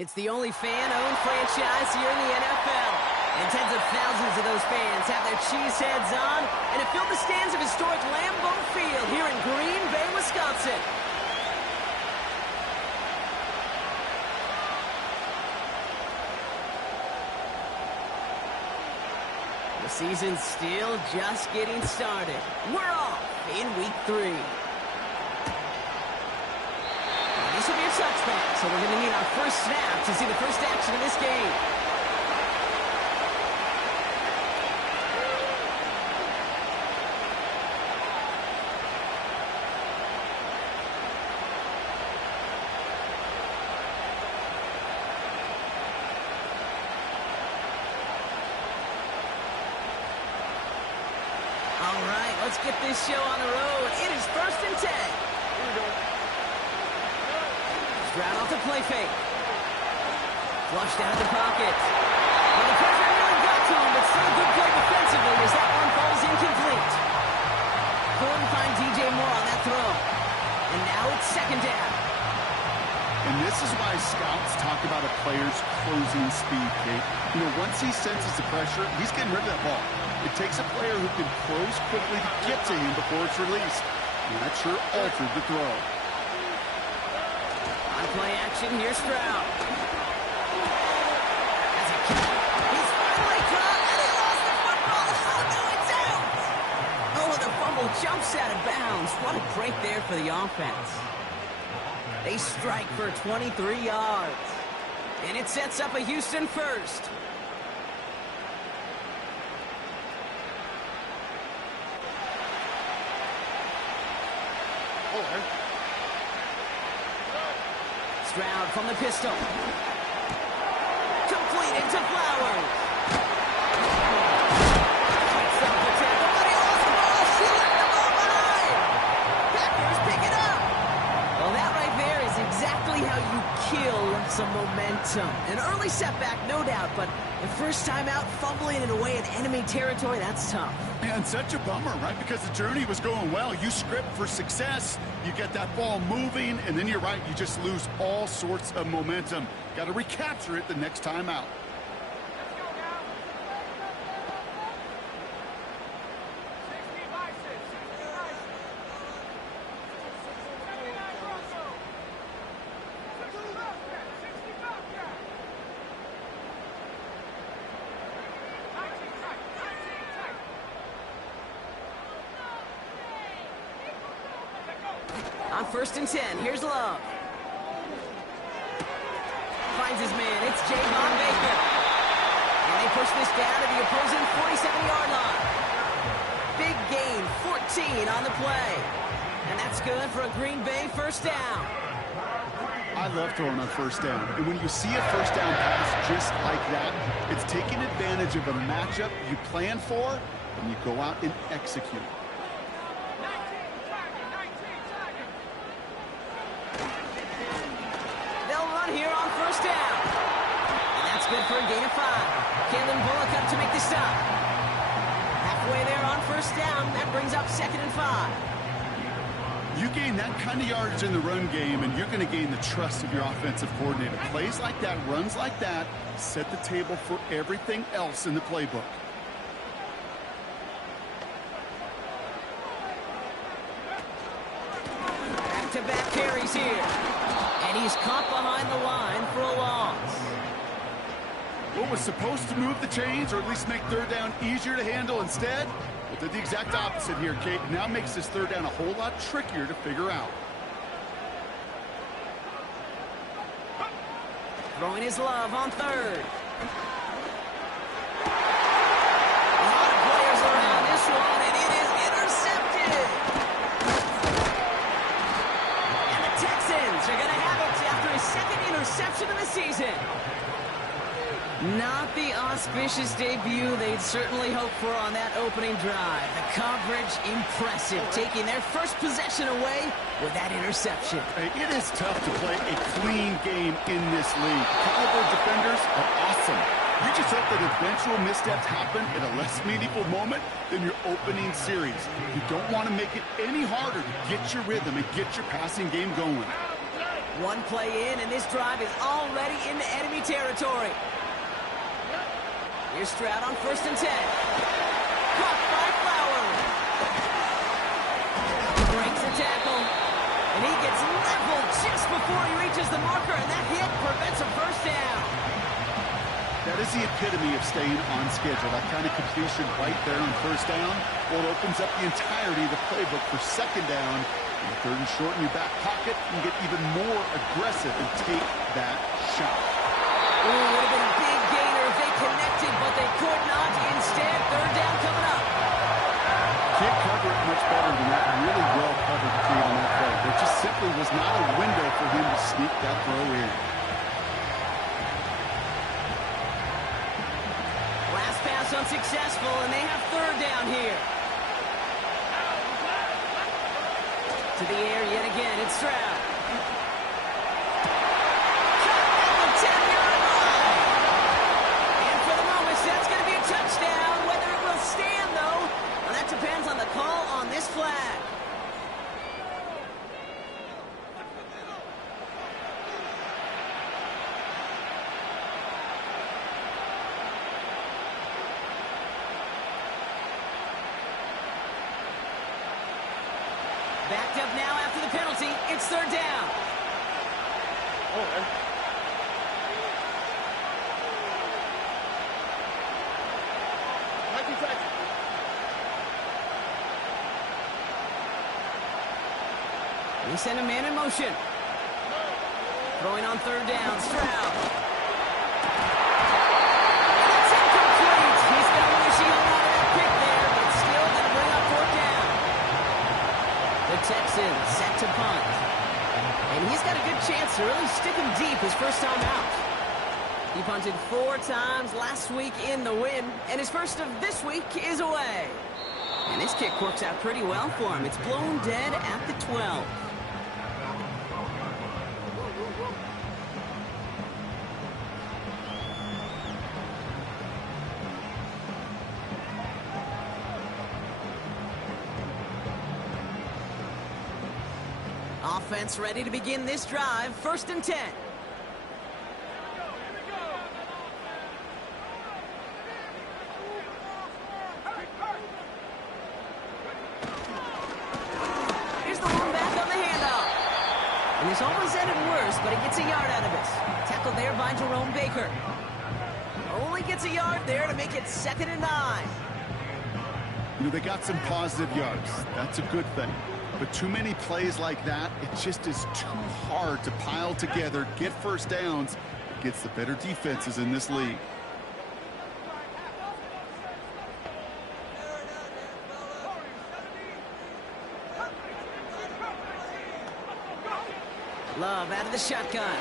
It's the only fan-owned franchise here in the NFL. And tens of thousands of those fans have their cheeseheads on, and it filled the stands of historic Lambeau Field here in Green Bay, Wisconsin. The season's still just getting started. We're off in week 3. This will be a touchback, so we're going to need our first snap to see the first action of this game. All right, let's get this show on the road. It is 1st and 10. Here we go. Stroud off the play fake. Flushed out of the pocket. Well, the pressure nearly got to him, but still a good play defensively as that one falls incomplete. Couldn't find DJ Moore on that throw. And now it's 2nd down. And this is why scouts talk about a player's closing speed, Kate. You know, once he senses the pressure, he's getting rid of that ball. It takes a player who can close quickly to get to him before it's released. And that sure altered the throw. On play action, here's Stroud. That's a kick. He's finally caught, and he lost the football. Oh, no, it's out. Oh, the fumble jumps out of bounds. What a break there for the offense. They strike for 23 yards. And it sets up a Houston first. Stroud from the pistol. Completed to Flowers. Stop the tackle, but he lost the ball. She left the ball behind. Packers pick it up. Well, that right there is exactly how you kill some momentum. An early setback, no doubt, but the first time out, fumbling it away in enemy territory, that's tough. And such a bummer, right? Because the journey was going well. You script for success, you get that ball moving, and then you're right, you just lose all sorts of momentum. Got to recapture it the next time out. On 1st and 10, here's Love. Finds his man, it's Javon Baker. And they push this down to the opposing 47-yard line. Big gain, 14 on the play. And that's good for a Green Bay first down. I love throwing on 1st down. And when you see a 1st down pass just like that, it's taking advantage of a matchup you plan for, and you go out and execute. Here on 1st down. And that's good for a gain of 5. Kalen Bullock up to make the stop. Halfway there on 1st down. That brings up 2nd and 5. You gain that kind of yardage in the run game, and you're going to gain the trust of your offensive coordinator. Plays like that, runs like that, set the table for everything else in the playbook. Back-to-back carries here. And he's caught behind the line for a loss. What was supposed to move the chains, or at least make 3rd down easier to handle instead? Well, did the exact opposite here, Kate. Now makes this 3rd down a whole lot trickier to figure out. Throwing his Love on 3rd. A lot of players around this one, and it is intercepted. And the Texans are going to have it after his 2nd interception of the season. Not the auspicious debut they'd certainly hoped for on that opening drive. The coverage, impressive, taking their first possession away with that interception. Hey, it is tough to play a clean game in this league. Caliber defenders are awesome. You just hope that eventual missteps happen at a less meaningful moment than your opening series. You don't want to make it any harder to get your rhythm and get your passing game going. One play in, and this drive is already into enemy territory. Here's Stroud on 1st and 10. Caught by Flowers. Breaks a tackle. And he gets leveled just before he reaches the marker, and that hit prevents a first down. That is the epitome of staying on schedule. That kind of completion right there on 1st down. Well, it opens up the entirety of the playbook for 2nd down. And 3rd and short in your back pocket, you can get even more aggressive and take that shot. Ooh, would have been a big gainer if they connected, but they could not. Instead, 3rd down coming up. Can't cover it much better than that really well-covered field on that play. There just simply was not a window for him to sneak that throw in. Last pass unsuccessful, and they have 3rd down here. To the air yet again, it's Stroud. Cut at the 10-yard line. And for the moment, that's going to be a touchdown. Whether it will stand, though, well, that depends on the call on this flag. Backed up now after the penalty. It's 3rd down. We send a man in motion. Throwing on 3rd down. Stroud. And it's incomplete. He's going to wish he hung on to that pick there, but it's still going to bring up 4th down. The Texans set to punt. And he's got a good chance to really stick him deep his first time out. He punted 4 times last week in the win, and his first of this week is away. And this kick works out pretty well for him. It's blown dead at the 12. Offense ready to begin this drive. 1st and 10. Here's the one back on the handoff. And this almost ended worse, but he gets a yard out of it. Tackled there by Jerome Baker. Only gets a yard there to make it 2nd and 9. You know, they got some positive yards. That's a good thing. But too many plays like that, it just is too hard to pile together, get first downs against the better defenses in this league. Love out of the shotgun.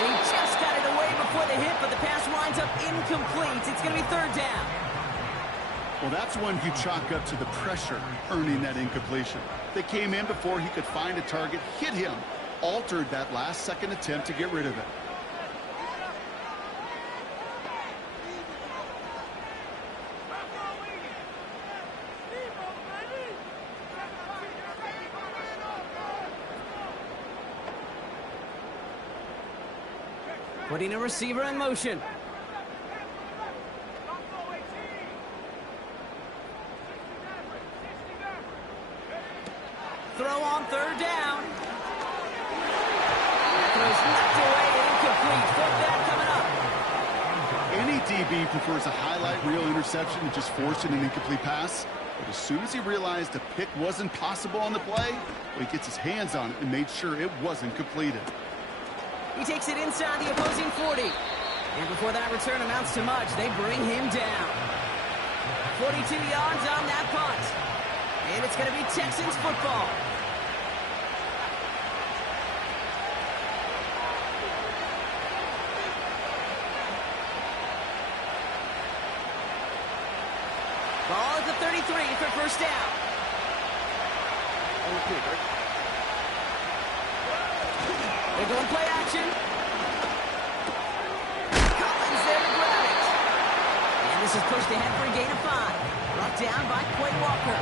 He just got it away before the hit, but the pass winds up incomplete. It's going to be 3rd down. Well, that's one you chalk up to the pressure earning that incompletion. They came in before he could find a target, hit him, altered that last-second attempt to get rid of it. Putting a receiver in motion. Throw on 3rd down. That throw's knocked away and incomplete. 4th down coming up. Any DB prefers a highlight reel interception to just forcing an incomplete pass. But as soon as he realized a pick wasn't possible on the play, well, he gets his hands on it and made sure it wasn't completed. He takes it inside the opposing 40. And before that return amounts to much, they bring him down. 42 yards on that punt. And it's going to be Texans football. Ball at the 33 for first down. They're going play action. Collins there to grab it. And this is pushed ahead for a gain of 5. Brought down by Quay Walker.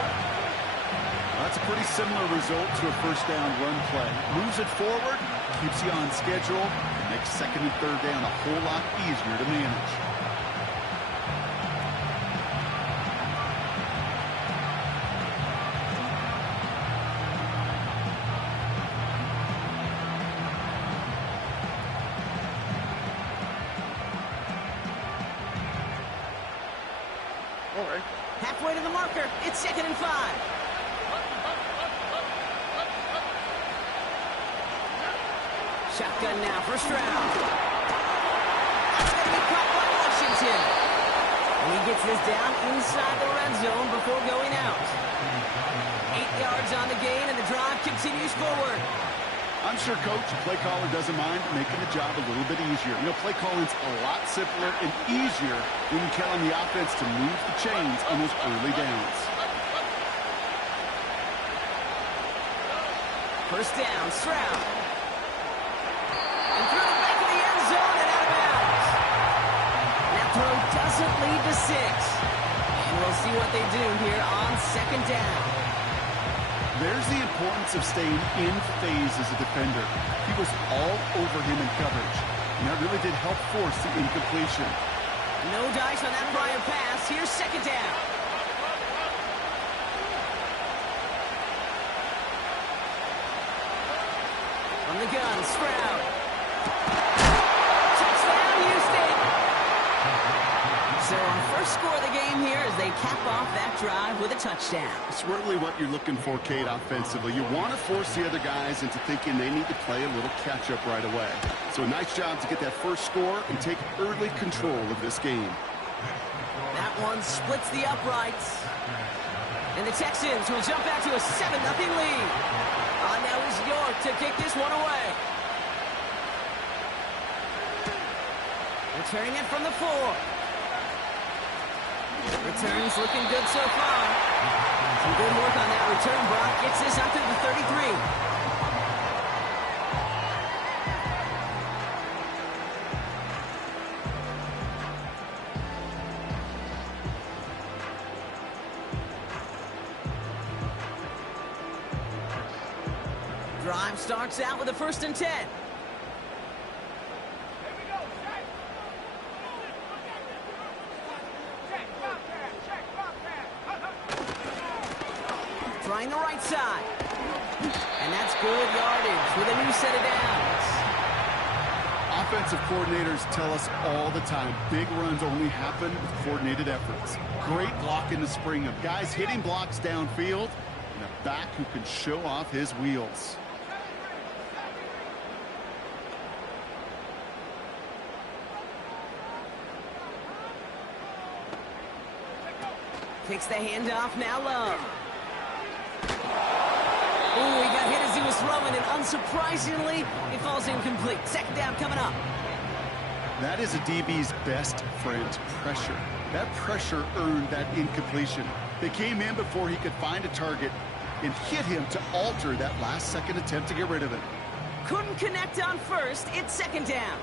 That's a pretty similar result to a first down run play. Moves it forward, keeps you on schedule, and makes second and third down a whole lot easier to manage. Halfway to the marker. It's second and 5. Shotgun now, first round. That's going to be caught by Washington. And he gets this down inside the red zone before going out. 8 yards on the gain, and the drive continues forward. I'm sure Coach, play caller, doesn't mind making the job a little bit easier. You know, play calling's a lot simpler and easier when you count on the offense to move the chains on those early downs. First down, Stroud. And through the back of the end zone and out of bounds. That throw doesn't lead to 6. And we'll see what they do here on second down. There's the importance of staying in phase as a defender. He was all over him in coverage, and that really did help force the incompletion. No dice on that prior pass. Here's second down. From the gun, Stroud. Touchdown, Houston! So our first score of the game here as they cap off that drive with a touchdown. It's really what you're looking for, Kate, offensively. You want to force the other guys into thinking they need to play a little catch-up right away. So a nice job to get that first score and take early control of this game. That one splits the uprights. And the Texans will jump out to a 7-0 lead. Now is York to kick this one away. Returning it from the 4. Returns looking good so far. Some good work on that return. Brock gets this up to the 33. Drive starts out with a 1st and 10. Trying the right side. And that's good yardage with a new set of downs. Offensive coordinators tell us all the time, big runs only happen with coordinated efforts. Great block in the spring of guys hitting blocks downfield and a back who can show off his wheels. Takes the handoff, now Love. Ooh, he got hit as he was throwing, and unsurprisingly, he falls incomplete. Second down coming up. That is a DB's best friend, pressure. That pressure earned that incompletion. They came in before he could find a target and hit him to alter that last-second attempt to get rid of it. Couldn't connect on first. It's second down.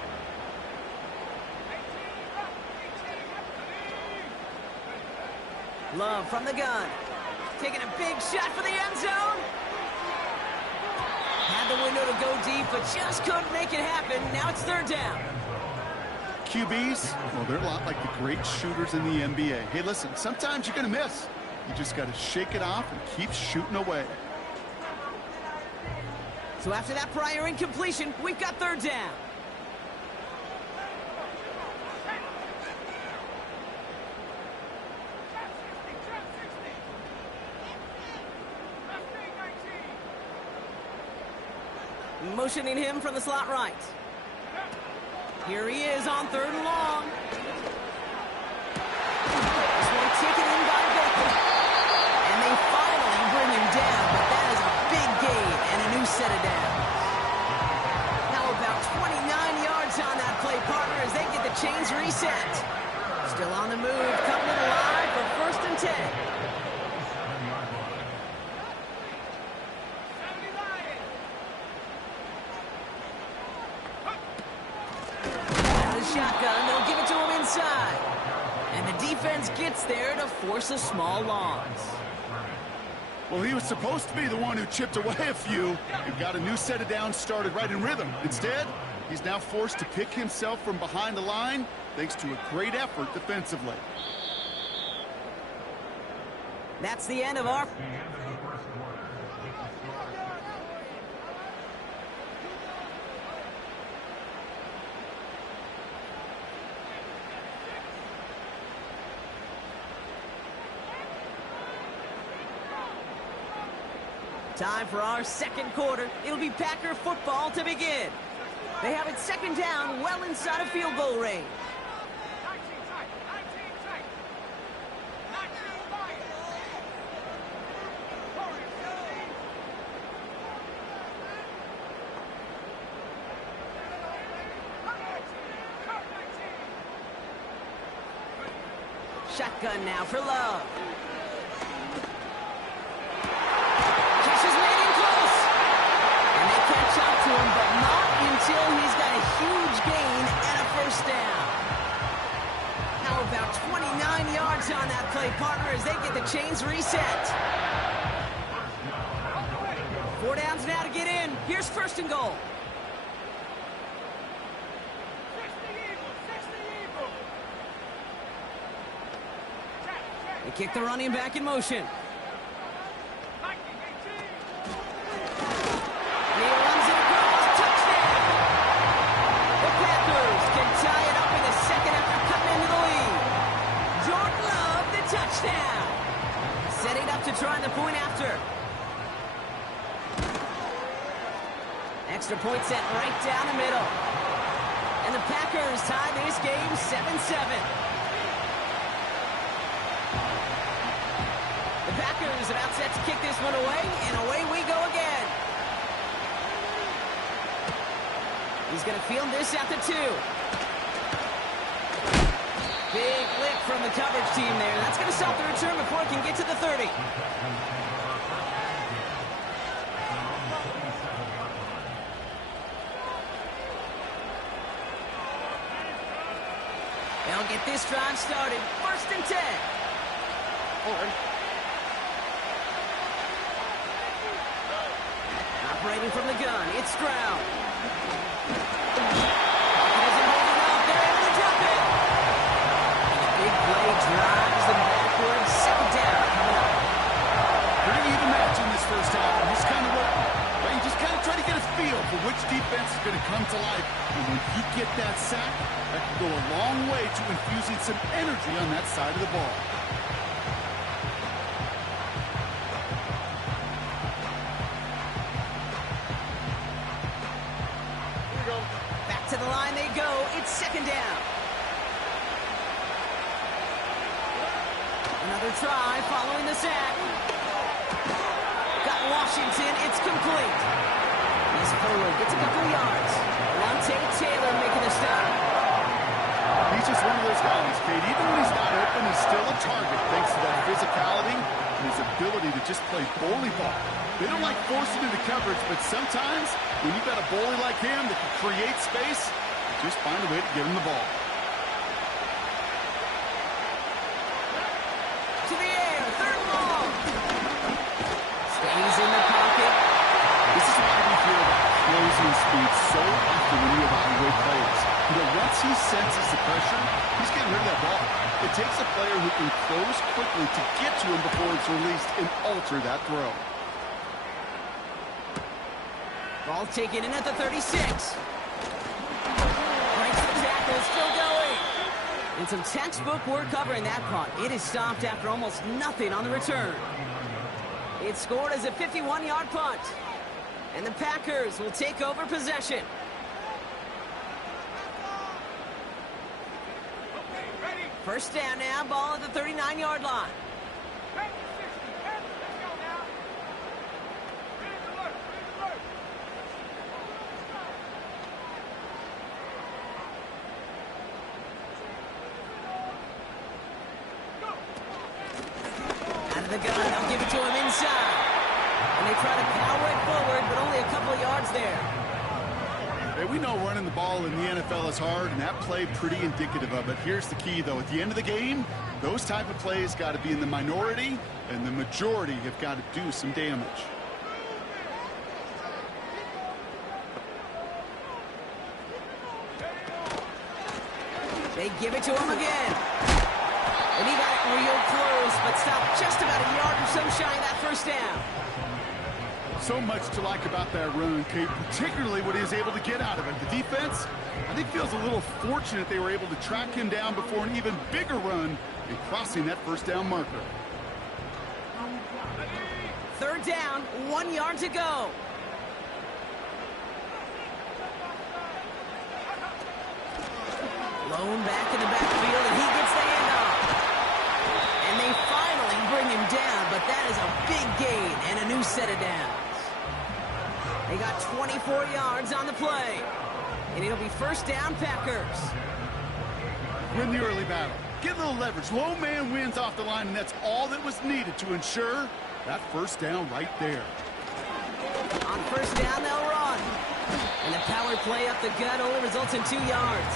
Love from the gun. Taking a big shot for the end zone. Had the window to go deep, but just couldn't make it happen. Now it's third down. QBs, well, they're a lot like the great shooters in the NBA. Hey, listen, sometimes you're going to miss. You just got to shake it off and keep shooting away. So after that prior incompletion, we've got third down. Motioning him from the slot right. Here he is on third and long. This one taken in by Baker. And they finally bring him down, but that is a big gain and a new set of downs. Now about 29 yards on that play, partner, as they get the chains reset. Still on the move, coming to the line for 1st and 10. Shotgun, they'll give it to him inside. And the defense gets there to force a small loss. Well, he was supposed to be the one who chipped away a few and got a new set of downs started right in rhythm. Instead, he's now forced to pick himself from behind the line thanks to a great effort defensively. That's the end of our... Time for our second quarter. It'll be Packer football to begin. They have it second down, well inside of field goal range. Shotgun now for Love. To him, but not until he's got a huge gain and a first down. How about 29 yards on that play, partner, as they get the chains reset. 4 downs now to get in. Here's first and goal. They kick the running back in motion. To try the point after. Extra point set right down the middle. And the Packers tie this game 7-7. The Packers about set to kick this one away, and away we go again. He's going to field this at the 2. Big lick from the coverage team there. That's going to stop the return before it can get to the 30. They'll get this drive started. First and 10. Operating from the gun, it's Stroud. Drives them backwards, second down. Pretty even match in this first half. And just kind of you just kind of try to get a feel for which defense is going to come to life. And when you get that sack, that can go a long way to infusing some energy on that side of the ball. Here we go. Back to the line they go. It's second down. Another try following the sack. Got Washington. It's complete. He's forward. Gets a couple of yards. Lante Taylor making the stop. He's just one of those guys, Kate. Even when he's not open, he's still a target thanks to that physicality and his ability to just play bully ball. They don't like forcing into coverage, but sometimes when you've got a bully like him that can create space, just find a way to get him the ball. To the air, third and long. Stays in the pocket. This is why we hear about closing speed so often when you evaluate players. You know, once he senses the pressure, he's getting rid of that ball. It takes a player who can close quickly to get to him before it's released and alter that throw. Ball taken in at the 36. Breaks the tackle, still going. And some textbook work covering that punt. It is stopped after almost nothing on the return. It's scored as a 51-yard punt. And the Packers will take over possession. First down now, ball at the 39-yard line. Out of the gun, they'll give it to him inside. And they try to power it forward, but only a couple of yards there. Hey, we know running the ball in the NFL is hard, and that play pretty indicative of it. Here's the key, though. At the end of the game, those type of plays got to be in the minority, and the majority have got to do some damage. They give it to him again. And he got it real close, but stopped just about a yard or so shy of that first down. So much to like about that run, Kate, particularly what he was able to get out of it. The defense, I think, feels a little fortunate they were able to track him down before an even bigger run and crossing that first down marker. Third down, 1 yard to go. Lone back in the backfield, and he gets the handoff. And they finally bring him down, but that is a big gain and a new set of downs. They got 24 yards on the play. And it'll be first down, Packers. Win the early battle. Get a little leverage. Low man wins off the line, and that's all that was needed to ensure that first down right there. On first down, they'll run. And the power play up the gut only results in 2 yards.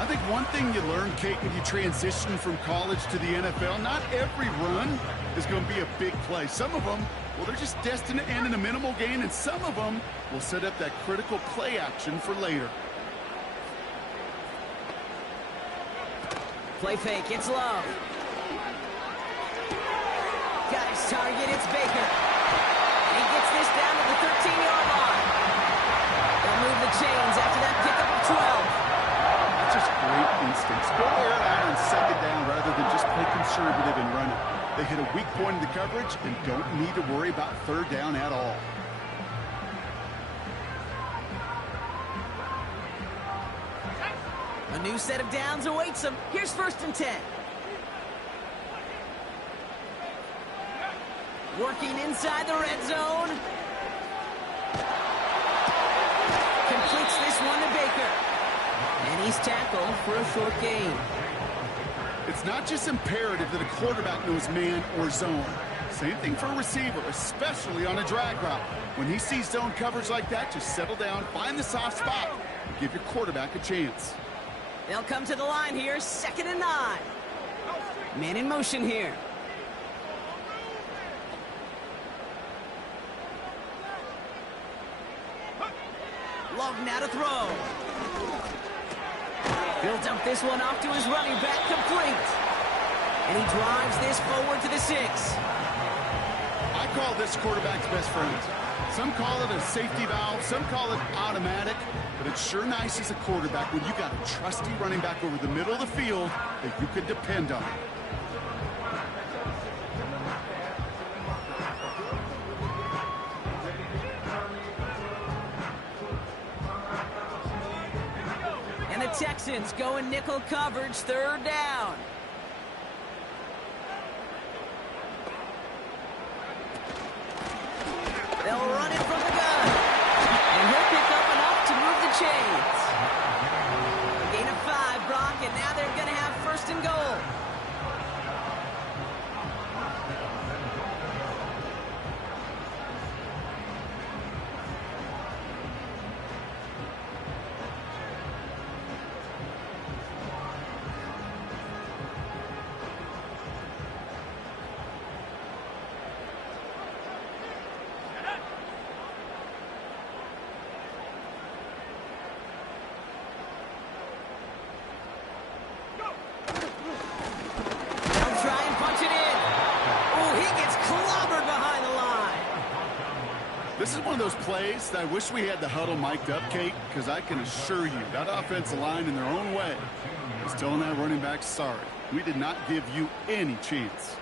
I think one thing you learn, Kate, when you transition from college to the NFL, not every run is going to be a big play. Some of them, well, they're just destined to end in a minimal gain, and some of them will set up that critical play action for later. Play fake, it's Love. Got his target, it's Baker. And he gets this down to the 13-yard line. They'll move the chains after that pickup of 12. Just great instincts. Go air out on second down rather than just play conservative and run it. They hit a weak point in the coverage and don't need to worry about third down at all. A new set of downs awaits them. Here's first and 10. Working inside the red zone. Completes this one to Baker. And he's tackled for a short gain. It's not just imperative that a quarterback knows man or zone. Same thing for a receiver, especially on a drag route. When he sees zone coverage like that, just settle down, find the soft spot, and give your quarterback a chance. They'll come to the line here, 2nd and 9. Man in motion here. Love now to throw. He'll dump this one off to his running back, complete. And he drives this forward to the 6. I call this quarterback's best friend. Some call it a safety valve, some call it automatic, but it's sure nice as a quarterback when you got a trusty running back over the middle of the field that you can depend on. Texans going nickel coverage, 3rd down. They'll run it from the gun. And he'll pick up enough to move the chains. A gain of 5, Brock, and now they're going to have 1st and goal. This is one of those plays that I wish we had the huddle mic'd up, Kate, because I can assure you that offensive line in their own way is telling that running back, sorry, we did not give you any chance.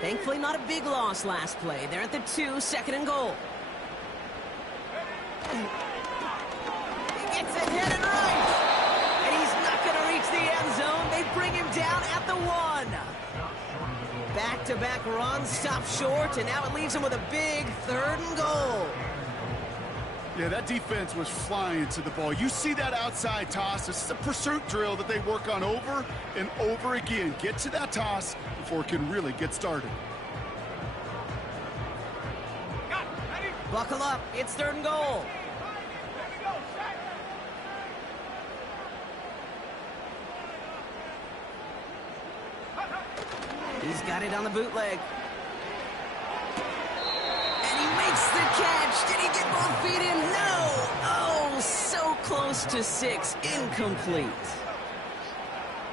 Thankfully, not a big loss last play. They're at the 2, 2nd and goal. He gets it headed right. And he's not going to reach the end zone. They bring him down at the 1. Back-to-back runs, stop short, and now it leaves him with a big 3rd and goal. Yeah, that defense was flying to the ball. You see that outside toss. This is a pursuit drill that they work on over and over again. Get to that toss before it can really get started. Buckle up. It's 3rd and goal. He's got it on the bootleg. And he makes the catch. Did he get both feet in? No. Oh, so close to 6. Incomplete.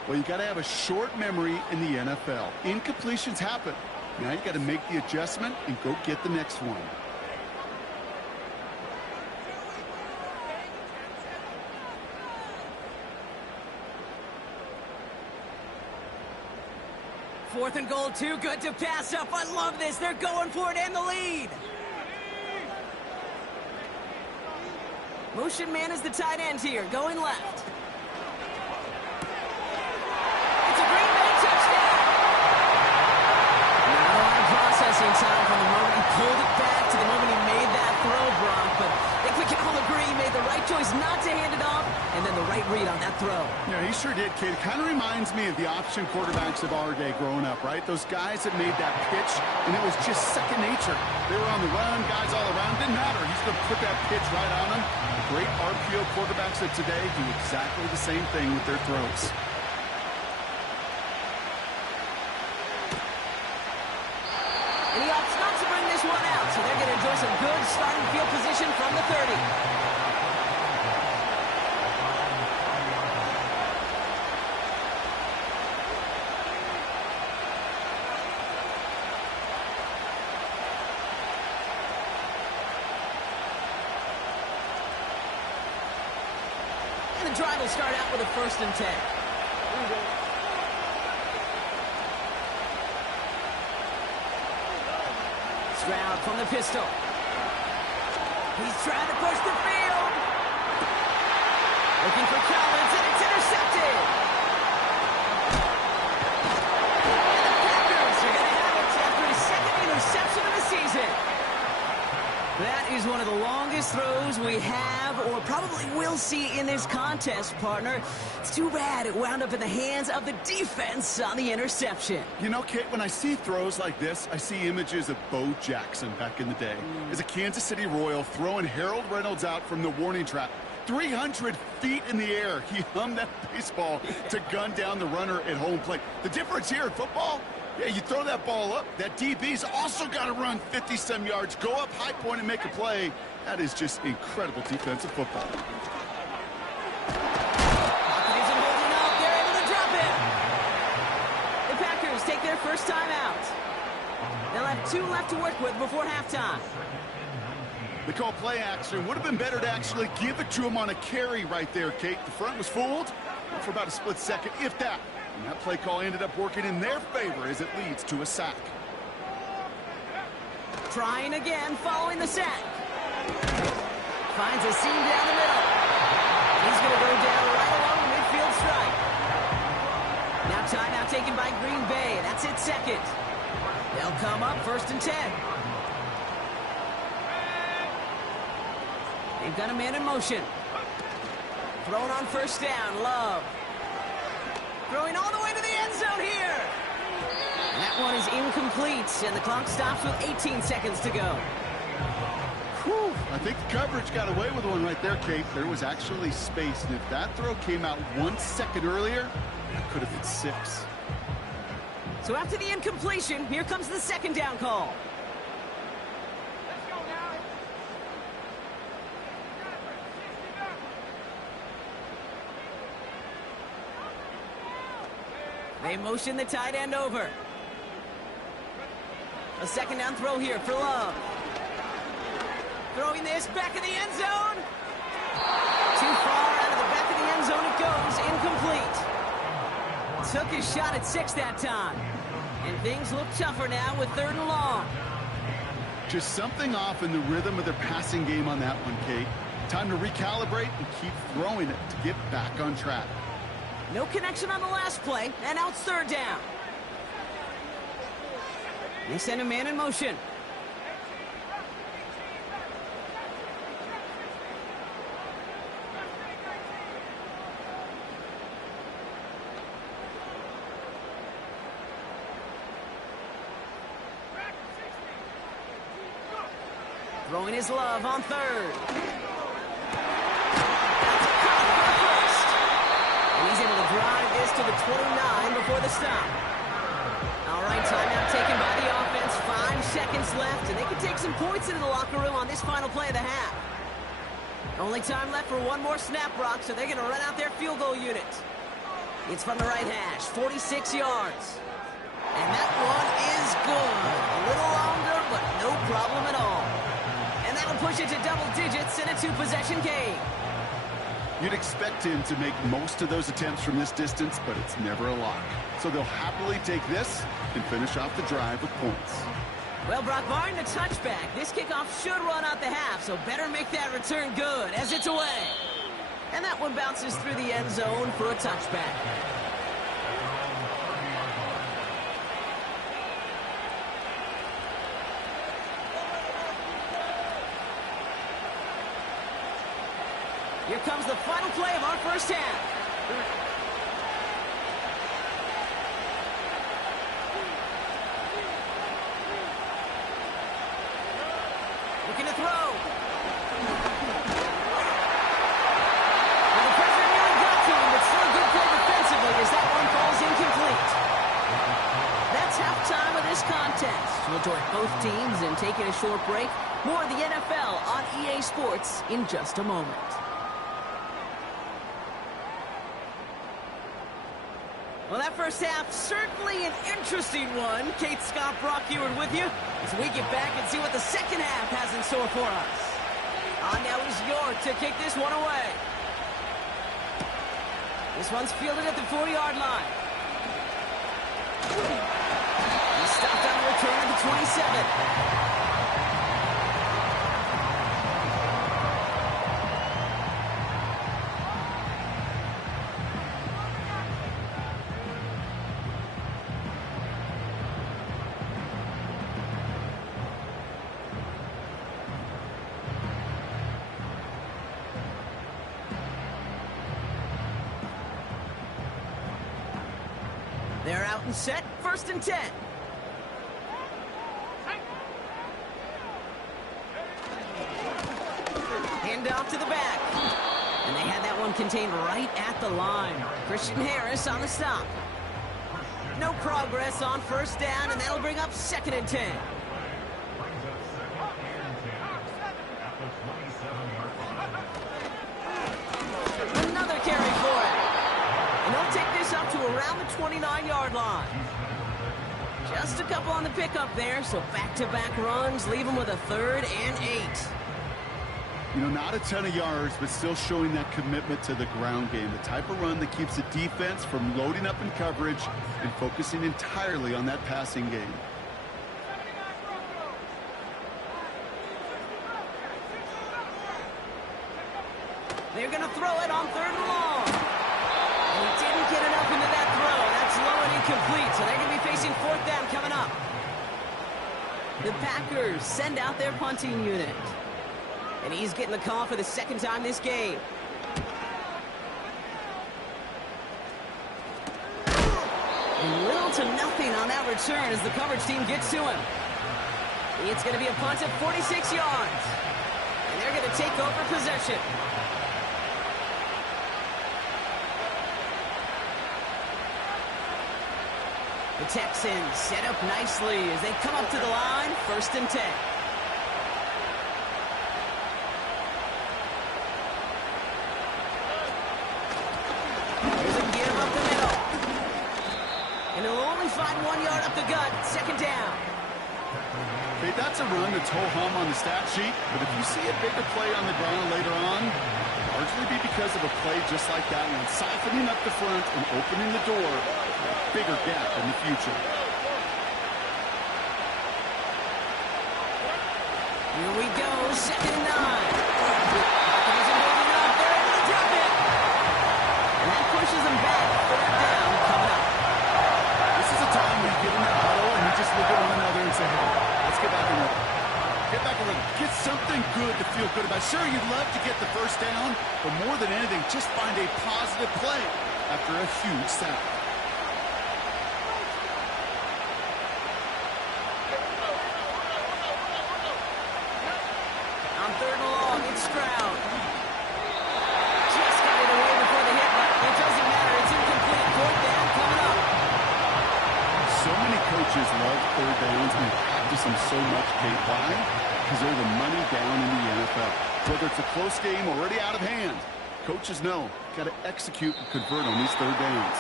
Well, you got to have a short memory in the NFL. Incompletions happen. Now you got to make the adjustment and go get the next one. Fourth and goal, too good to pass up. I love this. They're going for it and the lead. Motion man is the tight end here, going left. It's a Green Bay touchdown. Not a lot of processing time from the moment he pulled it back to the moment he made that throw, Brock. But I think we can all agree he made the right choice not to hand it off, and then the right read on that throw. Yeah, he sure did, kid. It kind of reminds me of the option quarterbacks of our day growing up, right? Those guys that made that pitch, and it was just second nature. They were on the run, guys all around. Didn't matter. He's going to put that pitch right on them. The great RPO quarterbacks of today do exactly the same thing with their throws. And he opts not to bring this one out, so they're going to enjoy some good starting field position from the 30. And the drive will start out with a 1st and 10. Stroud from the pistol. He's trying to push the field. Looking for Collins, and it's intercepted. And the Packers are going to have it after his 2nd interception of the season. That is one of the longest throws we have or probably will see in this contest, partner. It's too bad it wound up in the hands of the defense on the interception. You know, Kate, when I see throws like this, I see images of Bo Jackson back in the day. As a Kansas City Royal throwing Harold Reynolds out from the warning trap. 300 feet in the air, he hummed that baseball to gun down the runner at home plate. The difference here in football, yeah, you throw that ball up, that DB's also got to run 50-some yards, go up high point and make a play. That is just incredible defensive football. Pocket isn't holding up. They're able to drop it. The Packers take their first time out. They'll have 2 left to work with before halftime. They call play action. Would have been better to actually give it to him on a carry right there, Kate. The front was fooled for about a split second, if that. And that play call ended up working in their favor as it leads to a sack. Trying again following the sack. Finds a seam down the middle. He's going to go down right along the midfield stripe. Now timeout taken by Green Bay. That's its 2nd. They'll come up 1st and 10. They've got a man in motion. Thrown on 1st down, Love. Throwing all the way to the end zone here. And that one is incomplete, and the clock stops with 18 seconds to go. Whew. I think the coverage got away with one right there, Kate. There was actually space, and if that throw came out 1 second earlier, that could have been 6. So after the incompletion, here comes the 2nd down call. They motion the tight end over. A 2nd down throw here for Love. Throwing this back in the end zone. Too far out of the back of the end zone it goes. Incomplete. Took his shot at 6 that time. And things look tougher now with 3rd and long. Just something off in the rhythm of their passing game on that one, Kate. Time to recalibrate and keep throwing it to get back on track. No connection on the last play, and now it's 3rd down. They send a man in motion. Throwing his love on third. That's a cut for first. And he's able to drive this to the 29 before the stop. All right, timeout taken by the offense. 5 seconds left, and they can take some points into the locker room on this final play of the half. Only time left for one more snap, Brock, so they're going to run out their field goal unit. It's from the right hash, 46 yards. And that one is good. A little longer, but no problem at all. And that'll push it to double digits in a 2-possession game. You'd expect him to make most of those attempts from this distance, but it's never a lock. So they'll happily take this and finish off the drive with points. Well, Brock, barring the touchback, this kickoff should run out the half, so better make that return good as it's away. And that one bounces through the end zone for a touchback. Here comes the final play of our first half. Looking to throw. Well, the pressure nearly got to him, but still a good play defensively as that one falls incomplete. That's halftime of this contest. We'll join both teams in taking a short break. More of the NFL on EA Sports in just a moment. Well, that first half, certainly an interesting one. Kate, Scott, Brock Eward with you as we get back and see what the second half has in store for us. On now is York to kick this one away. This one's fielded at the 40-yard line. He stopped on a return at the 27. They're out and set, 1st and 10. Hand off to the back. And they had that one contained right at the line. Christian Harris on the stop. No progress on 1st down, and that'll bring up 2nd and 10. Another carry for it. And they'll take this up to around the 29-yard line. Just a couple on the pickup there, so back-to-back runs leave them with a 3rd and 8. You know, not a ton of yards, but still showing that commitment to the ground game. The type of run that keeps the defense from loading up in coverage and focusing entirely on that passing game. They're going to throw it on 3rd and long. And he didn't get enough into that throw. That's low and incomplete, so they're going to be facing 4th down coming up. The Packers send out their punting unit. And he's getting the call for the 2nd time this game. And little to nothing on that return as the coverage team gets to him. It's going to be a punt at 46 yards. And they're going to take over possession. The Texans set up nicely as they come up to the line, 1st and 10. Here's a give up the middle. And he'll only find 1 yard up the gut, 2nd down. Hey, that's a run that's ho-hum on the stat sheet, but if you see a bigger play on the ground later on, it'll largely be because of a play just like that one, siphoning up the front and opening the door for a bigger gap in the future. Here we go, 2nd and 9. He's holding up, they're able to drop it. And that pushes them back, 3rd down coming up. This is a time when you get in that huddle and you just look at one another and say, hey, let's get back and run. Get back and run. Get something good to feel good about. Sure, you'd love to get the 1st down, but more than anything, just find a positive play after a huge sack. third and long. It's Stroud. Just got it away before the hit, but it doesn't matter. It's incomplete. Fourth down coming up. So many coaches love third downs and practice them so much, Kate. Why? Because they're the money down in the NFL. Whether it's a close game already out of hand, coaches know got to execute and convert on these third downs.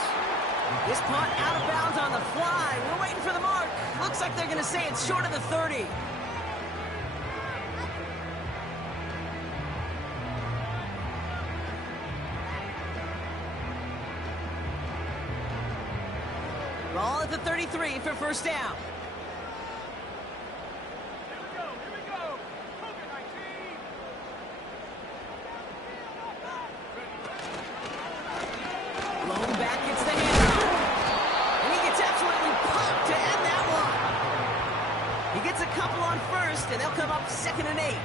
This punt out of bounds on the fly. We're waiting for the mark. Looks like they're going to say it's short of the 30. Ball at the 33 for first down. Blown back, it's the handoff. And he gets absolutely pumped to end that one. He gets a couple on first, and they'll come up 2nd and 8.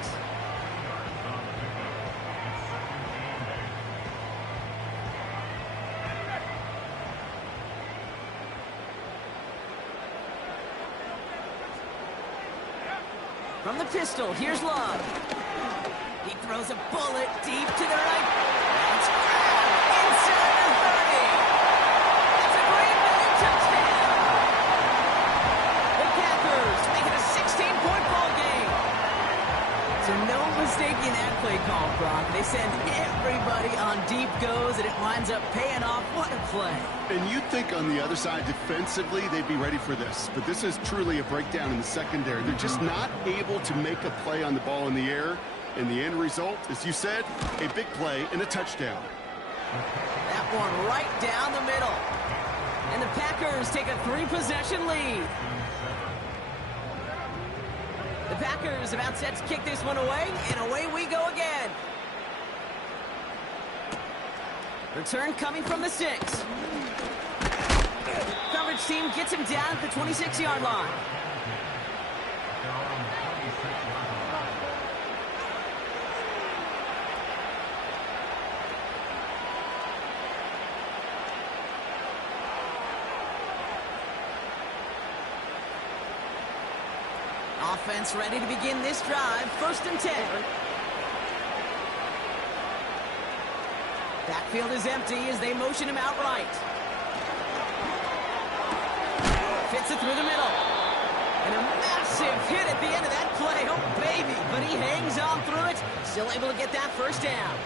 From the pistol, here's Love. He throws a bullet deep to the right. That's grabbed inside the 30. That's a Green Bay touchdown. The Packers make it a 16-point ball game. So no mistaking that play call, Brock. They send everybody on deep goes, and it winds up paying off. What a play. And you'd think on the other side, defensively, they'd be ready for this. But this is truly a breakdown in the secondary. They're just not able to make a play on the ball in the air. And the end result, as you said, a big play and a touchdown. That one right down the middle. And the Packers take a 3-possession lead. The Packers about set to kick this one away, and away we go again. Return coming from the 6. Coverage team gets him down at the 26-yard line. Offense ready to begin this drive. 1st and 10. Backfield is empty as they motion him out right. Fits it through the middle. And a massive hit at the end of that play. Oh, baby. But he hangs on through it. Still able to get that first down.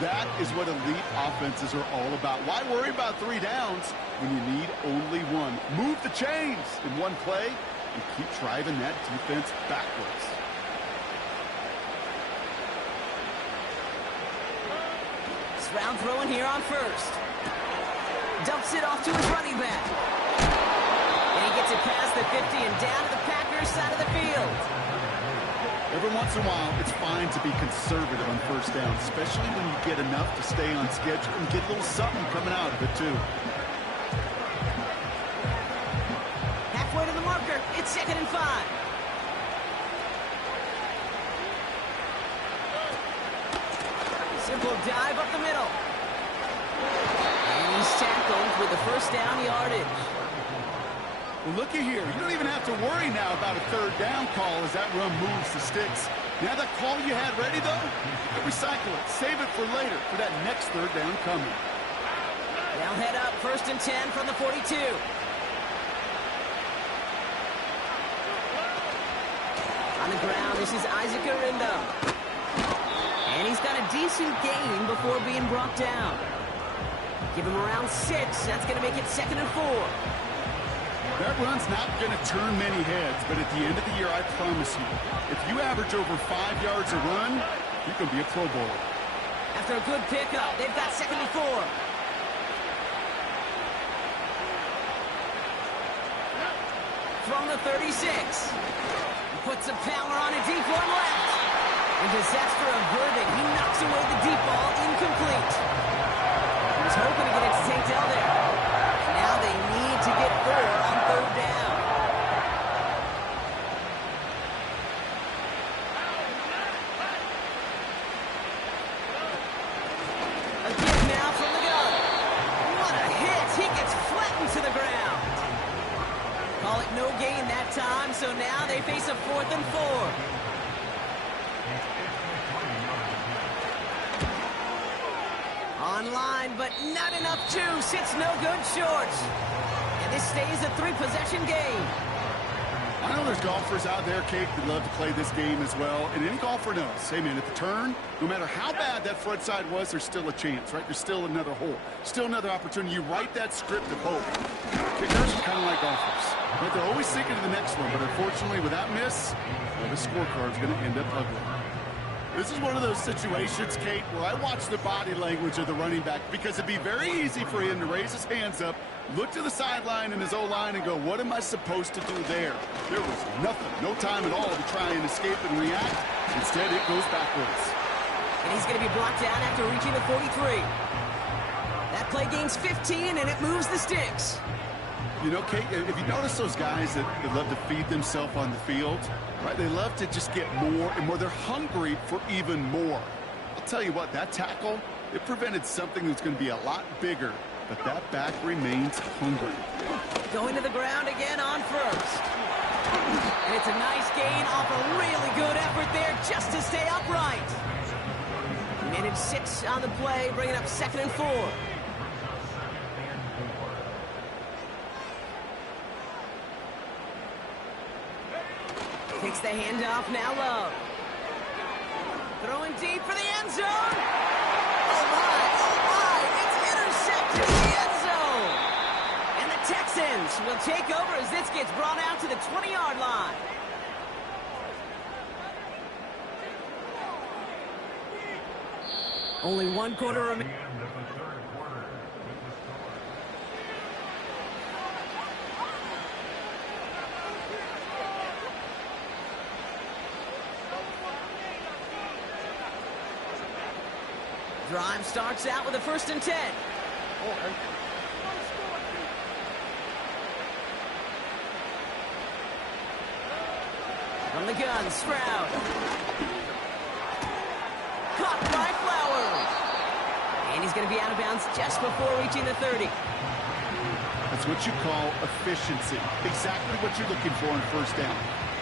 That is what elite offenses are all about. Why worry about 3 downs when you need only one? Move the chains in one play and keep driving that defense backwards. Stroud throwing here on first. Dumps it off to his running back. And he gets it past the 50 and down to the Packers side of the field. Every once in a while, it's fine to be conservative on first down, especially when you get enough to stay on schedule and get a little something coming out of it, too. Halfway to the marker. It's 2nd and 5. Simple dive up the middle. And he's tackled with the first down yardage. Well, looky here. You don't even have to worry now about a 3rd down call as that run moves the sticks. Now that call you had ready, though, you can recycle it. Save it for later for that next 3rd down coming. They'll head up 1st and 10 from the 42. On the ground, this is Isaac Arindo. And he's got a decent gain before being brought down. Give him around 6. That's going to make it 2nd and 4. That run's not going to turn many heads, but at the end of the year, I promise you, if you average over 5 yards a run, you're going to be a Pro Bowler. After a good pickup, they've got 2nd and 4. From the 36. He puts a power on a deep one left. And disaster averted. He knocks away the deep ball, incomplete. He was hoping to get it to Tank Dell there. Now they need to get 4 on 3rd down. Again now from the gun. What a hit. He gets flattened to the ground. Call it no gain that time, so now they face a 4th and 4. but not enough juice. It's no good short. And this stays a 3-possession game. I know there's golfers out there, Kate, that love to play this game as well. And any golfer knows, hey, man, at the turn, no matter how bad that front side was, there's still a chance, right? There's still another hole, still another opportunity. You write that script of hope. Kickers are kind of like golfers, right? They're always thinking of the next one, but unfortunately, with that miss, well, the scorecard's going to end up ugly. This is one of those situations, Kate, where I watch the body language of the running back because it'd be very easy for him to raise his hands up, look to the sideline in his O-line and go, what am I supposed to do there? There was nothing, no time at all to try and escape and react. Instead, it goes backwards. And he's going to be brought down after reaching the 43. That play gains 15, and it moves the sticks. You know, Kate, if you notice those guys that love to feed themselves on the field, right? They love to just get more and more. They're hungry for even more. I'll tell you what, that tackle, it prevented something that's going to be a lot bigger, but that back remains hungry. Going to the ground again on first. And it's a nice gain off a really good effort there just to stay upright. Minute 6 on the play, bringing up 2nd and 4. Takes the handoff, now Love. Throwing deep for the end zone. Oh my, it's intercepted in the end zone. And the Texans will take over as this gets brought out to the 20-yard line. Only 1 quarter remaining. Drive starts out with a 1st and 10. From the gun, Stroud. Caught by Flowers. And he's going to be out of bounds just before reaching the 30. That's what you call efficiency. Exactly what you're looking for in 1st down.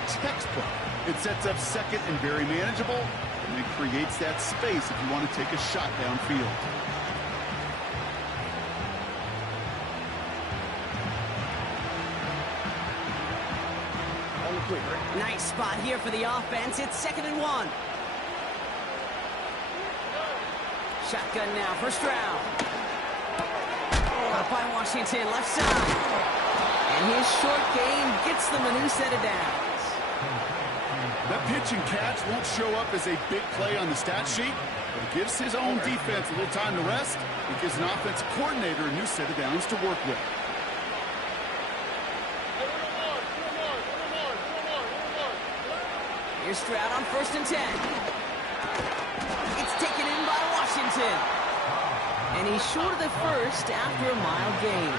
Textbook. It sets up 2nd and very manageable, and it creates that space if you want to take a shot downfield. Nice spot here for the offense. It's 2nd and 1. Shotgun now for Stroud. Caught by Washington, left side. And his short gain gets them a new set of downs. That pitch and catch won't show up as a big play on the stat sheet, but it gives his own defense a little time to rest. It gives an offensive coordinator a new set of downs to work with. Here's Stroud on 1st and 10. It's taken in by Washington. And he's short of the 1st after a mild gain.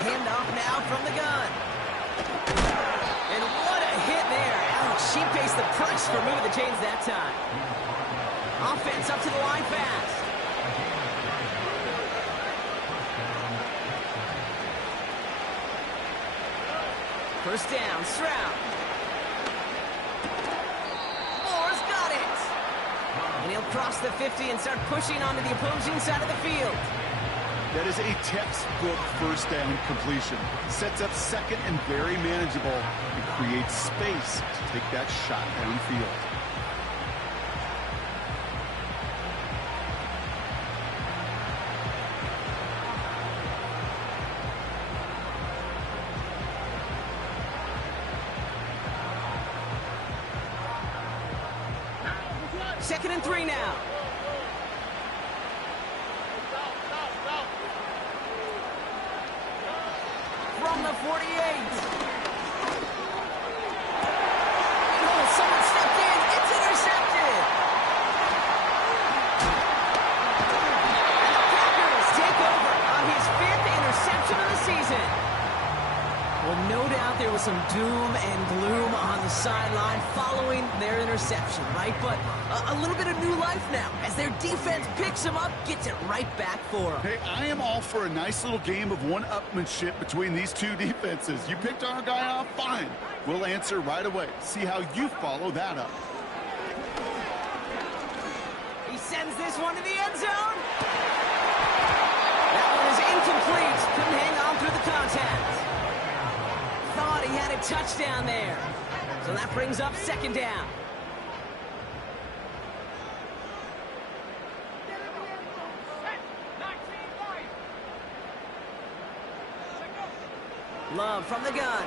Handoff now from the gun. And what a hit there. Ouch, she pays the price for moving the chains that time. Offense up to the line fast. First down, Stroud. Moore's got it. And he'll cross the 50 and start pushing onto the opposing side of the field. That is a textbook 1st down completion. Sets up 2nd and very manageable and creates space to take that shot downfield. Second and 3 now. From the 48. Oh, someone stepped in. It's intercepted. And the Packers take over on his 5th interception of the season. Well, no doubt there was some doom and gloom on the sideline following their interception, right? But a little bit of new life now as their defense picks them up, gets it right back for them. Hey, I am all for a nice little game of one-upmanship between these two defenses. You picked our guy off, fine. We'll answer right away. See how you follow that up. sends this one to the end zone. That one is incomplete. Couldn't hang on through the contact. Thought he had a touchdown there. So that brings up second down. Love from the gun.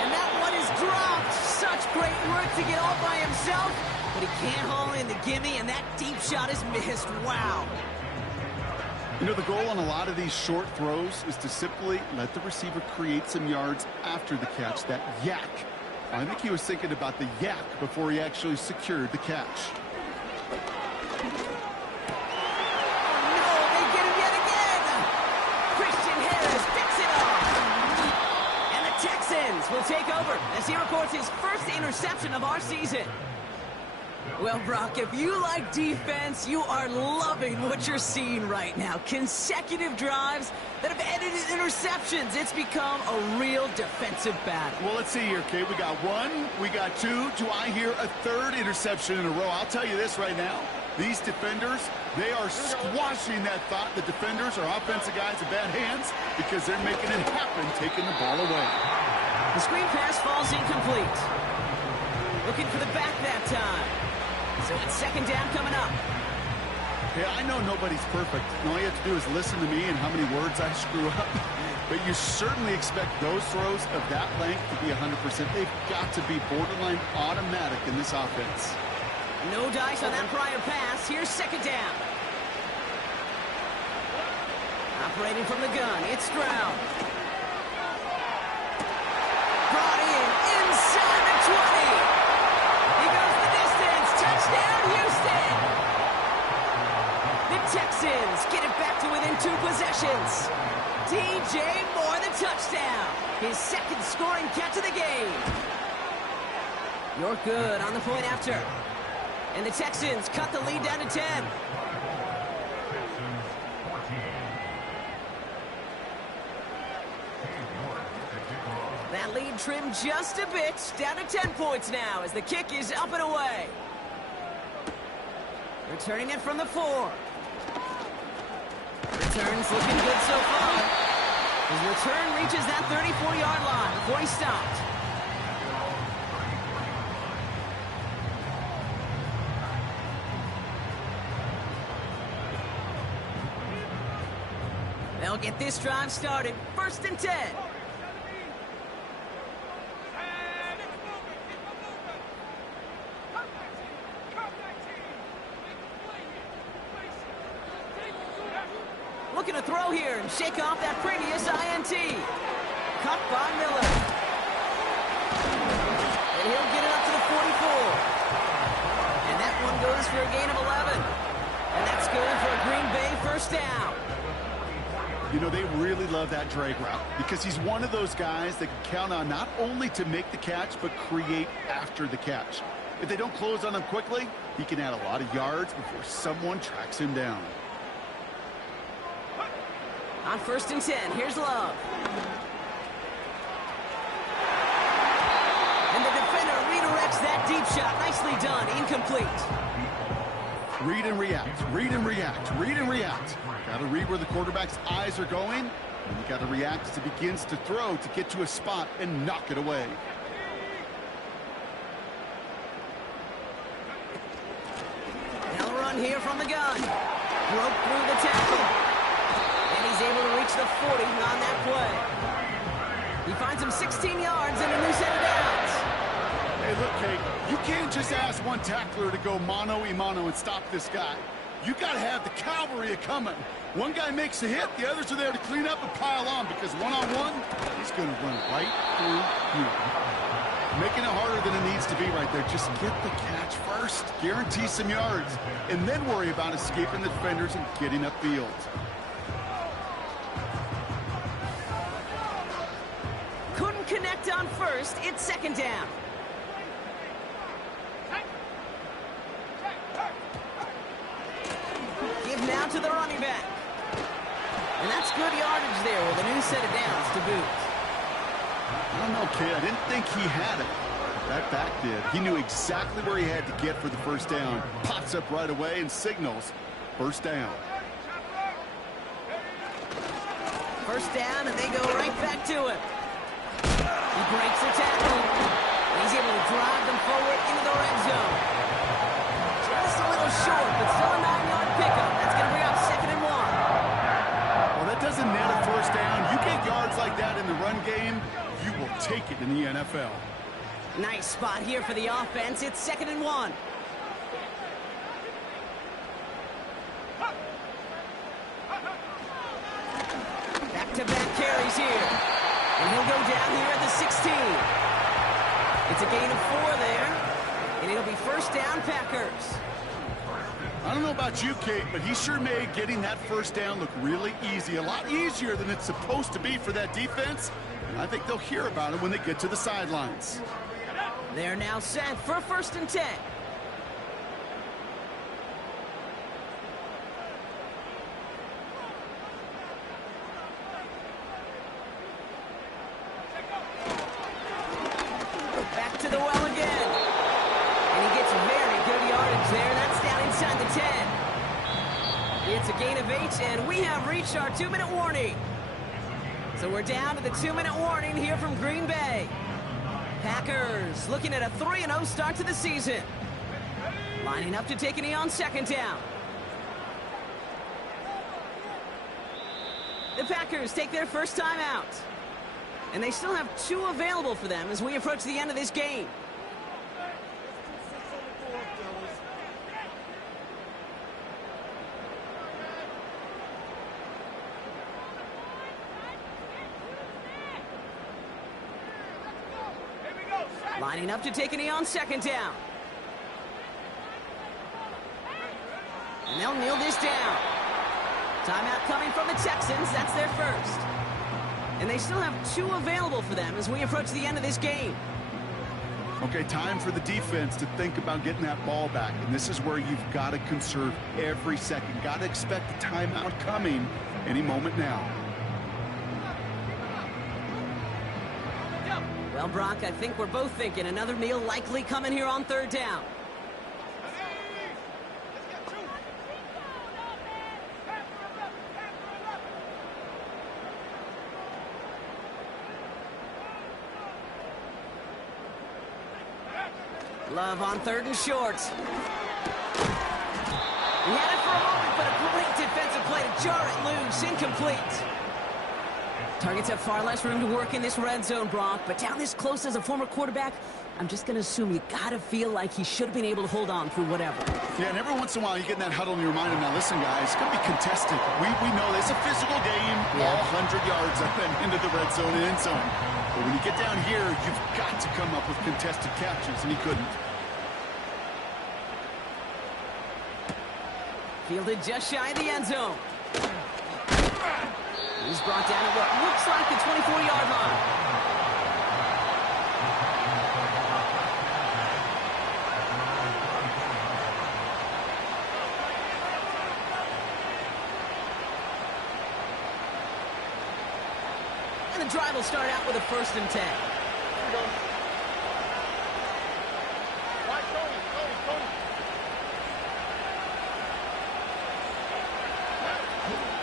And that one is dropped. Such great work to get all by himself. But he can't haul in the gimme, and that deep shot is missed. Wow. You know, the goal on a lot of these short throws is to simply let the receiver create some yards after the catch, that yak. I think he was thinking about the yak before he actually secured the catch. Will take over as he records his first interception of our season. Well, Brock, if you like defense, you are loving what you're seeing right now. Consecutive drives that have ended in interceptions. It's become a real defensive battle. Well, let's see here, Kate. We got one, we got two. Do I hear a third interception in a row? I'll tell you this right now. These defenders, they are squashing that thought. The defenders are offensive guys in bad hands because they're making it happen, taking the ball away. The screen pass falls incomplete. Looking for the back that time. So it's second down coming up. Hey, I know nobody's perfect. And all you have to do is listen to me and how many words I screw up. But you certainly expect those throws of that length to be 100%. They've got to be borderline automatic in this offense. No dice on that prior pass. Here's second down. Operating from the gun, it's Stroud. Brought in inside the 20. He goes the distance. Touchdown, Houston. The Texans get it back to within 2 possessions. DJ Moore, the touchdown. His second scoring catch of the game. You're good on the point after. And the Texans cut the lead down to 10. That lead trimmed just a bit, down to 10 points now as the kick is up and away. Returning it from the 4. Return's looking good so far. His return reaches that 34-yard line before he stopped. They'll get this drive started. 1st and 10. Looking to throw here and shake off that previous INT. Cut by Miller. And he'll get it up to the 44. And that one goes for a gain of 11. And that's good for a Green Bay first down. You know, they really love that drag route because he's one of those guys that can count on not only to make the catch, but create after the catch. If they don't close on him quickly, he can add a lot of yards before someone tracks him down. On 1st and 10, here's Love. And the defender redirects that deep shot. Nicely done. Incomplete. Read and react, read and react, read and react. Got to read where the quarterback's eyes are going, and you got to react as he begins to throw to get to a spot and knock it away. Now a run here from the gun. Broke through the tackle. And he's able to reach the 40 on that play. He finds him 16 yards and a new set of downs. Hey, look, Kate, you can't just ask one tackler to go mano-a-mano and stop this guy. You got to have the cavalry coming. One guy makes a hit, the others are there to clean up and pile on because one-on-one, he's going to run right through you. Making it harder than it needs to be right there. Just get the catch first, guarantee some yards, and then worry about escaping the defenders and getting upfield. Couldn't connect on 1st. It's 2nd down. Give now to the running back. And that's good yardage there with a new set of downs to boot. I don't know, kid. I didn't think he had it. That back did. He knew exactly where he had to get for the first down. Pops up right away and signals first down. First down, and they go right back to him. He breaks the tackle. He's able to drive them forward into the red zone. Just a little short, but still a 9-yard pickup. That's going to bring up 2nd and 1. Well, that doesn't net a first down. You get yards like that in the run game, you will take it in the NFL. Nice spot here for the offense. It's 2nd and 1. Back-to-back carries here. And he'll go down here at the 16. It's a gain of 4 there. And it'll be first down, Packers. I don't know about you, Kate, but he sure made getting that first down look really easy. A lot easier than it's supposed to be for that defense. And I think they'll hear about it when they get to the sidelines. They're now set for 1st and 10. Back to the well again. And he gets very good yardage there. That's down inside the 10. It's a gain of 8, and we have reached our 2-minute warning. So we're down to the 2-minute warning here from Green Bay. Packers looking at a 3-0 start to the season. Lining up to take a knee on 2nd down. The Packers take their first time out. And they still have 2 available for them as we approach the end of this game. Lining up to take a knee on 2nd down. And they'll kneel this down. Timeout coming from the Texans. That's their first. And they still have 2 available for them as we approach the end of this game. Okay, time for the defense to think about getting that ball back. And this is where you've got to conserve every second. Got to expect the timeout coming any moment now. Well, Brock, I think we're both thinking another kneel likely coming here on 3rd down. Love on 3rd and short. He had it for a moment, but a great defensive play to jar it loose. Incomplete. Targets have far less room to work in this red zone, Brock, but down this close as a former quarterback, I'm just going to assume you got to feel like he should have been able to hold on through whatever. Yeah, and every once in a while you get in that huddle in your mind, and now listen, guys, it's going to be contested. We know it's a physical game, all 100 yards up and into the red zone and end zone. But when you get down here, you've got to come up with contested catches, and he couldn't. Fielded just shy of the end zone. He's brought down at what looks like the 24-yard line. And the drive will start out with a 1st and 10.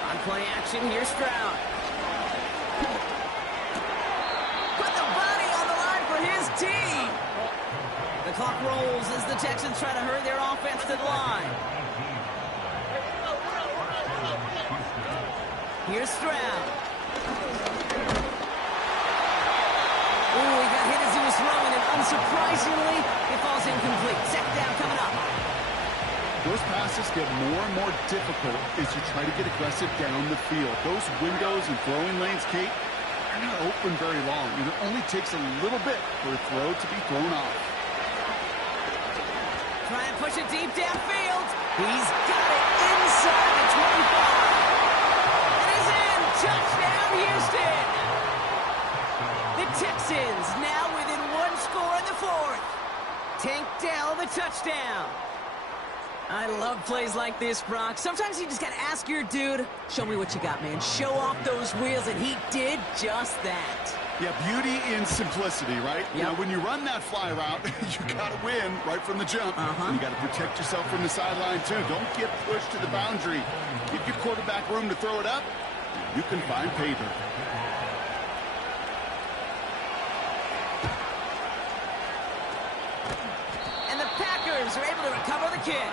On play action, here's Stroud. Put the body on the line for his team. The clock rolls as the Texans try to hurry their offense to the line. Here's Stroud. Ooh, he got hit as he was throwing, and unsurprisingly, it falls incomplete. 2nd down coming up. Those passes get more and more difficult as you try to get aggressive down the field. Those windows and throwing lanes, Kate, they're not open very long. And it only takes a little bit for a throw to be thrown off. Try and push it deep downfield. He's got it inside the 25. It is in. Touchdown, Houston. The Texans now within 1 score in the 4th. Tank Dell the touchdown. I love plays like this, Brock. Sometimes you just got to ask your dude, show me what you got, man. Show off those wheels, and he did just that. Yeah, beauty in simplicity, right? Yep. You know, when you run that fly route, you got to win right from the jump. And you got to protect yourself from the sideline, too. Don't get pushed to the boundary. Give your quarterback room to throw it up. You can find pay dirt. And the Packers are able to recover the kick.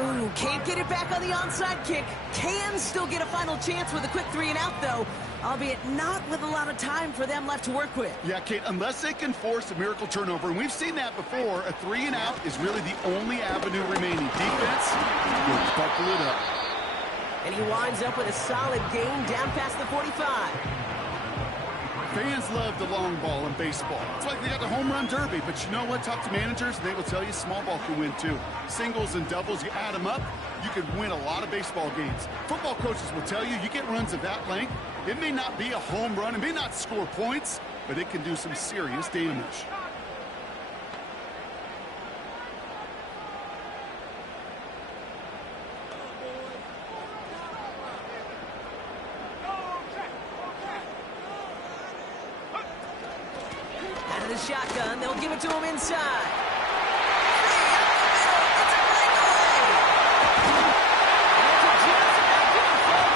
Ooh, can't get it back on the onside kick. Can still get a final chance with a quick 3-and-out, though, albeit not with a lot of time for them left to work with. Yeah, Kate, unless they can force a miracle turnover, and we've seen that before, a 3-and-out is really the only avenue remaining. Defense will buckle it up. And he winds up with a solid gain down past the 45. Fans love the long ball in baseball. It's like they got the home run derby, but you know what? Talk to managers, and they will tell you small ball can win too. Singles and doubles, you add them up, you can win a lot of baseball games. Football coaches will tell you, you get runs of that length, it may not be a home run, it may not score points, but it can do some serious damage. The shotgun, they'll give it to him inside. It's a breakaway.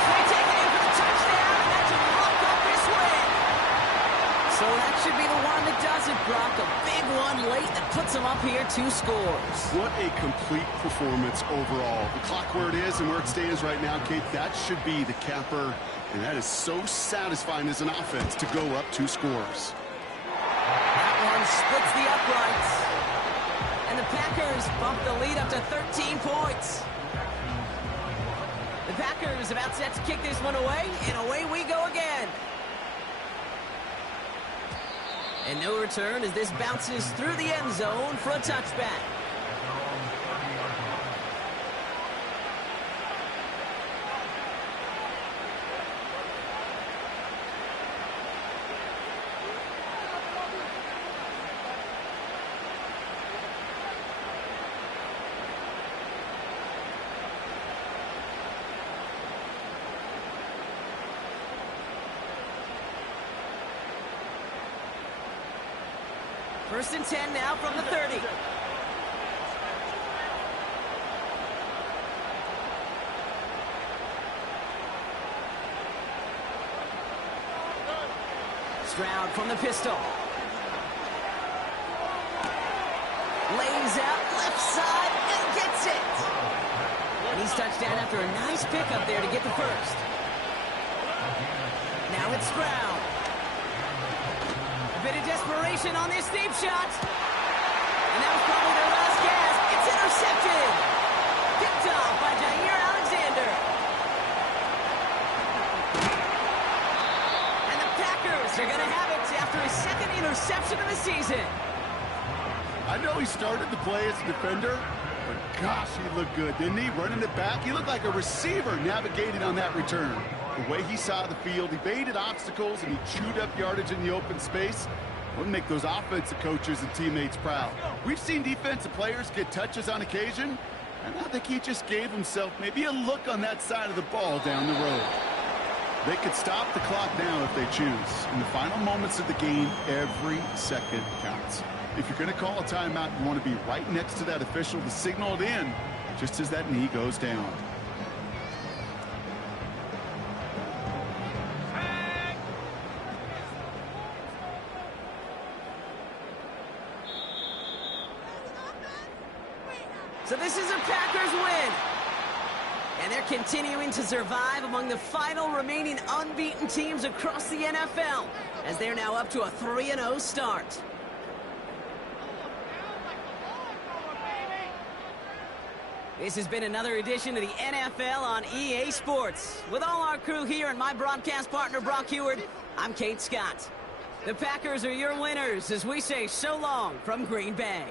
They take it in for the touchdown, and that's a walk-off this win. So that should be the one that does it, Brock. A big one late that puts them up here 2 scores. What a complete performance overall. The clock where it is and where it stands right now, Kate, that should be the capper, and that is so satisfying as an offense to go up 2 scores. Splits the uprights. And the Packers bump the lead up to 13 points. The Packers about set to kick this one away, and away we go again. And no return as this bounces through the end zone for a touchback. First and 10 now from the 30. Stroud from the pistol. Lays out left side and gets it. And he's touchdown after a nice pickup there to get the first. Now it's Stroud. A bit of desperation on this deep shot. And that was probably their last gasp. It's intercepted. Picked off by Jair Alexander. And the Packers are going to have it after his second interception of the season. I know he started the play as a defender, but gosh, he looked good, didn't he? Running it back, he looked like a receiver navigating on that return. The way he saw the field, he baited obstacles and he chewed up yardage in the open space. Would make those offensive coaches and teammates proud. We've seen defensive players get touches on occasion, and I think he just gave himself maybe a look on that side of the ball down the road. They could stop the clock now if they choose. In the final moments of the game, every second counts. If you're going to call a timeout, you want to be right next to that official to signal it in just as that knee goes down. So this is a Packers win. And they're continuing to survive among the final remaining unbeaten teams across the NFL, as they're now up to a 3-0 start. This has been another edition of the NFL on EA Sports. With all our crew here and my broadcast partner, Brock Heward, I'm Kate Scott. The Packers are your winners as we say so long from Green Bay.